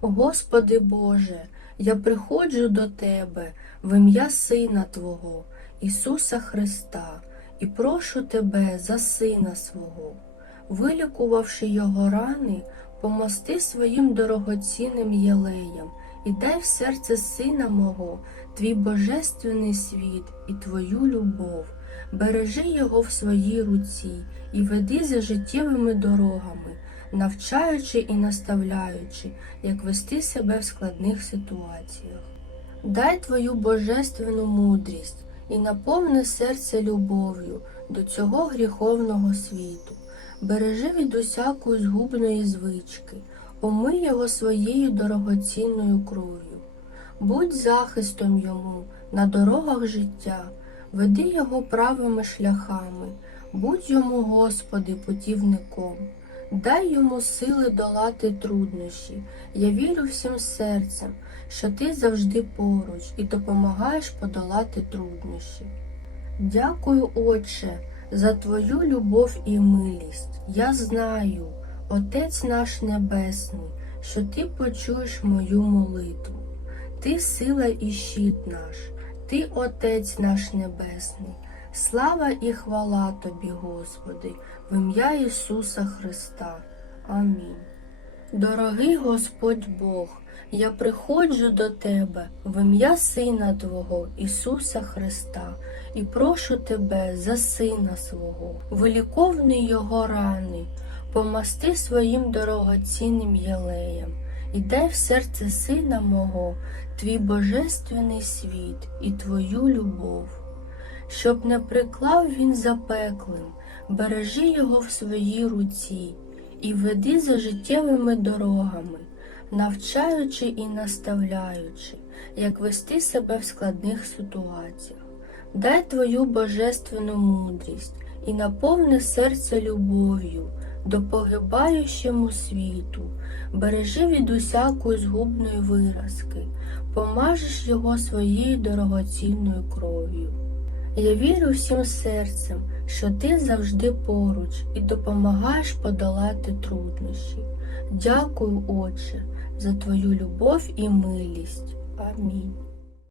Господи Боже, я приходжу до Тебе в ім'я Сина Твого, Ісуса Христа, і прошу Тебе за Сина свого, вилікувавши Його рани, помости своїм дорогоцінним єлеєм і дай в серце Сина мого Твій божественний світ і Твою любов, бережи Його в своїй руці і веди за життєвими дорогами, навчаючи і наставляючи, як вести себе в складних ситуаціях. Дай Твою божественну мудрість і наповни серце любов'ю до цього гріховного світу. Бережи від усякої згубної звички, омий його своєю дорогоцінною кров'ю. Будь захистом йому на дорогах життя, веди його правими шляхами, будь йому, Господи, путівником. Дай йому сили долати труднощі. Я вірю всім серцем, що ти завжди поруч і допомагаєш подолати труднощі. Дякую, Отче, за Твою любов і милість. Я знаю, Отець наш Небесний, що Ти почуєш мою молитву. Ти сила і щит наш, Ти Отець наш Небесний. Слава і хвала Тобі, Господи, в ім'я Ісуса Христа. Амінь. Дорогий Господь Бог, я приходжу до Тебе в ім'я Сина Твого Ісуса Христа і прошу Тебе за Сина свого, виліковни Його рани, помасти своїм дорогоцінним єлеєм і дай в серце Сина мого Твій божественний світ і Твою любов. Щоб не приклав він запеклим, бережи його в своїй руці і веди за життєвими дорогами, навчаючи і наставляючи, як вести себе в складних ситуаціях. Дай Твою божественну мудрість і наповни серце любов'ю до погибаючому світу, бережи від усякої згубної виразки, помажеш його своєю дорогоцінною кров'ю. Я вірю всім серцем, що ти завжди поруч і допомагаєш подолати труднощі. Дякую, Отче, за твою любов і милість. Амінь.